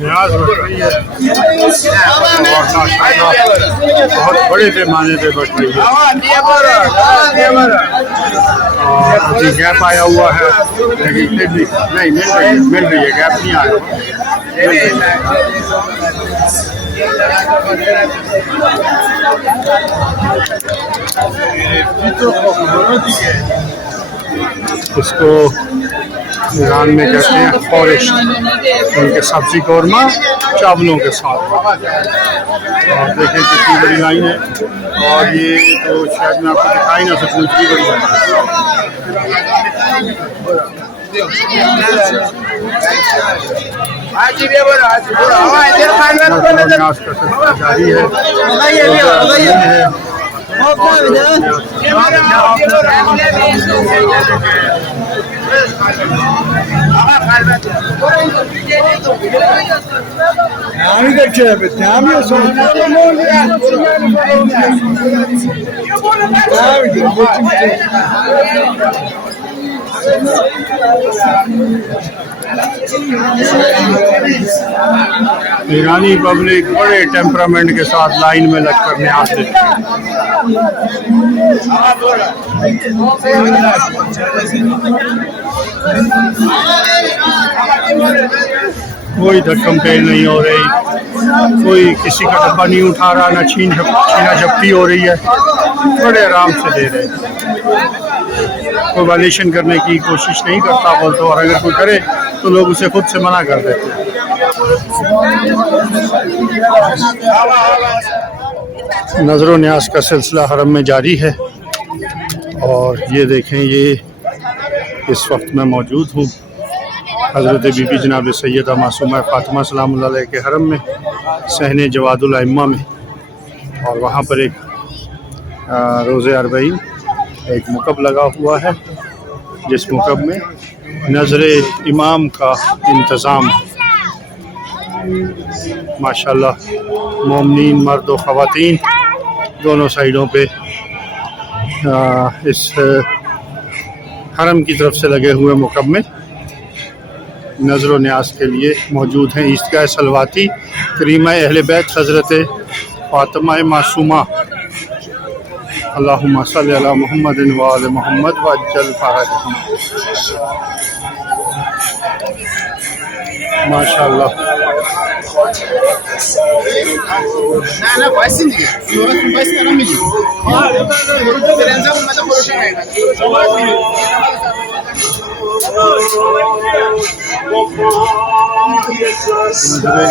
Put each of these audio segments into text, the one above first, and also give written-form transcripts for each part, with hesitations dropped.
न्याज बढ़ रही है बहुत बड़े पैमाने पे बढ़ रही है और अभी गैप आया हुआ है, लेकिन फिर भी नहीं मिल रही है गैप नहीं आया। इसको ईरान में कहते हैं फॉरेस्ट, उनके सब्जी कौरमा चावलों के साथ। और देखें कितनी बड़ी लाइन है, और ये तो शायद मैं आपको दिखाई ना सकूँ, इतनी बड़ी लाइन जारी है। ईरानी पब्लिक बड़े टेम्परामेंट के साथ लाइन में लगकर न्याज देती है। कोई धक्कम पेल नहीं हो रही, कोई किसी का डब्बा नहीं उठा रहा, ना छीना झपटी हो रही है, बड़े आराम से दे रहे हैं। कोई वायलेशन करने की कोशिश नहीं करता बोलते, और अगर कोई करे तो लोग उसे खुद से मना कर देते हैं। नजर न्याज का सिलसिला हरम में जारी है। और ये देखें, ये इस वक्त मैं मौजूद हूँ हज़रत बीबी जनाब सैयदा मासूमा फ़ातिमा सलामुल्लाह अलैहा के हरम में, सहने जवादुल अइम्मा में। और वहाँ पर एक रोज़े अरबईन एक मुकब लगा हुआ है, जिस मुकब में नज़र इमाम का इंतज़ाम है। माशाल्लाह मोमिनीन मर्द व ख़वातीन दोनों साइडों पे इस हरम की तरफ से लगे हुए मुकब में नज़र न्याज के लिए मौजूद हैं। ईदगाह सलवाती करीमा अहले बैत हज़रत फ़ातिमा मासूमा अल्लाहुम्मा सल्लि अला मुहम्मदिन व आले मुहम्मद व अज्जल फ़रजहुम। माशाअल्लाह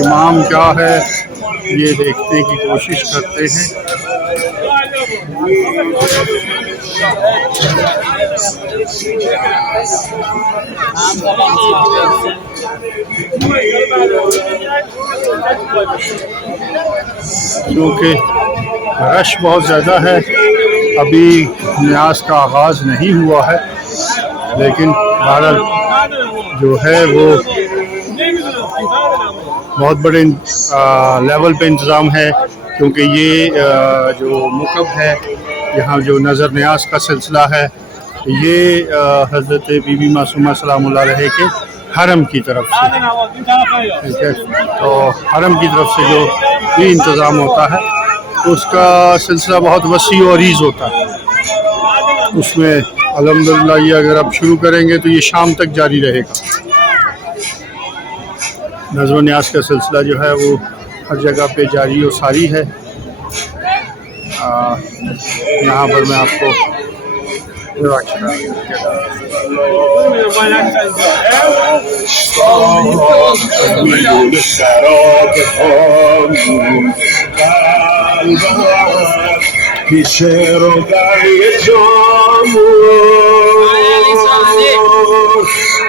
इमाम क्या है ये देखने की कोशिश करते हैं। क्योंकि रश बहुत ज़्यादा है, अभी न्याज का आगाज़ नहीं हुआ है, लेकिन बहरहाल जो है वो बहुत बड़े लेवल पे इंतज़ाम है। क्योंकि ये जो मुकब है, यहाँ जो नज़र न्याज का सिलसिला है, ये हज़रत बीबी मासूमा सलामुल्लाह अलैहा के हरम की तरफ से, ठीक है। तो हरम की तरफ से जो भी इंतज़ाम होता है उसका सिलसिला बहुत वसी और अरीज़ होता है। उसमें अल्हम्दुलिल्लाह ये अगर आप शुरू करेंगे तो ये शाम तक जारी रहेगा। नज़र न्याज का सिलसिला जो है वो हर जगह पे जारी और सारी है। यहाँ पर मैं आपको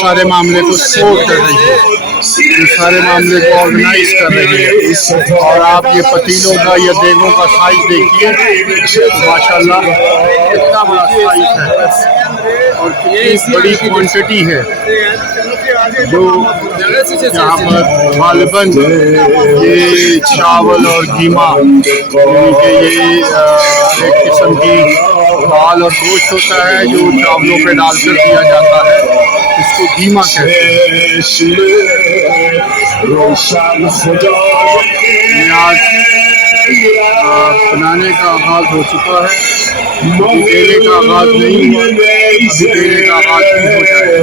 सारे मामले को सपोर्ट कर रही है, जो सारे मामले को ऑर्गेनाइज कर रही है। और आप ये पतीलों का या देगों का साइज देखिए, माशाल्लाह कितना बड़ा साइज है और कितनी बड़ी क्वांटिटी है। जो यहाँ पर गालिबन ये चावल और कीमा, यानी कि ये एक किस्म की दाल और गोश्त होता है जो चावलों पे डालकर दिया जाता है, इसको कीमा कहते हैं। न्याज बनाने का आगाज हो चुका है, अभी देने का आगाज नहीं हुआ, अभी देने का आगाज भी हो जाएगा।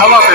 हवा पे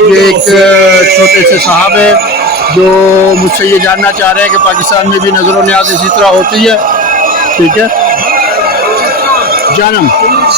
ये एक छोटे से साहब है जो मुझसे ये जानना चाह रहे हैं कि पाकिस्तान में भी नजर न्याज इसी तरह होती है, ठीक है जानम।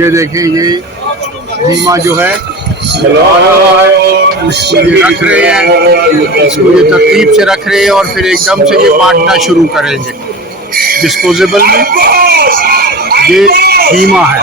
ये देखें ये बीमा जो है इसको ये रख रहे हैं, इसको ये तरतीब से रख रहे हैं और फिर एकदम से ये बांटना शुरू करेंगे डिस्पोजेबल में। ये बीमा है।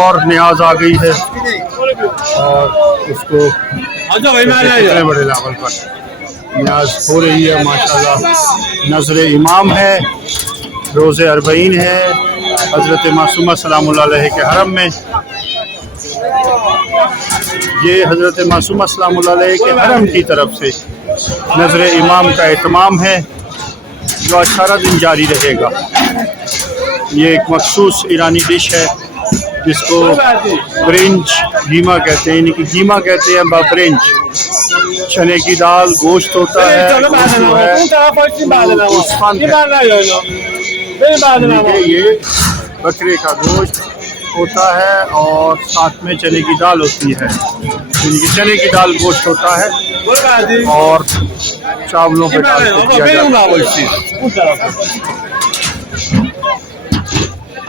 और न्याज आ गई है और उसको इतने बड़े लेवल पर न्याज हो रही है माशाल्लाह। नजर इमाम है, रोज़े अरबईन है हज़रत मासूमा सलामुल्लाह अलैह के हरम में। ये हज़रत मासूमा सलामुल्लाह अलैह के हरम की तरफ से नजर इमाम का एहतमाम है जो 18 दिन जारी रहेगा। ये एक मखसूस ईरानी डिश है जिसको ब्रेंच कीमा कहते हैं, यानी कि कीमा कहते हैं ब्रेंच। चने की दाल, गोश्त होता है, गोश्त जो है वो उस्मान है। यानी कि ये बकरे का गोश्त होता है और साथ में चने की दाल होती है, यानी कि चने की दाल गोश्त होता है और चावलों पे डाल के दिया जाता है।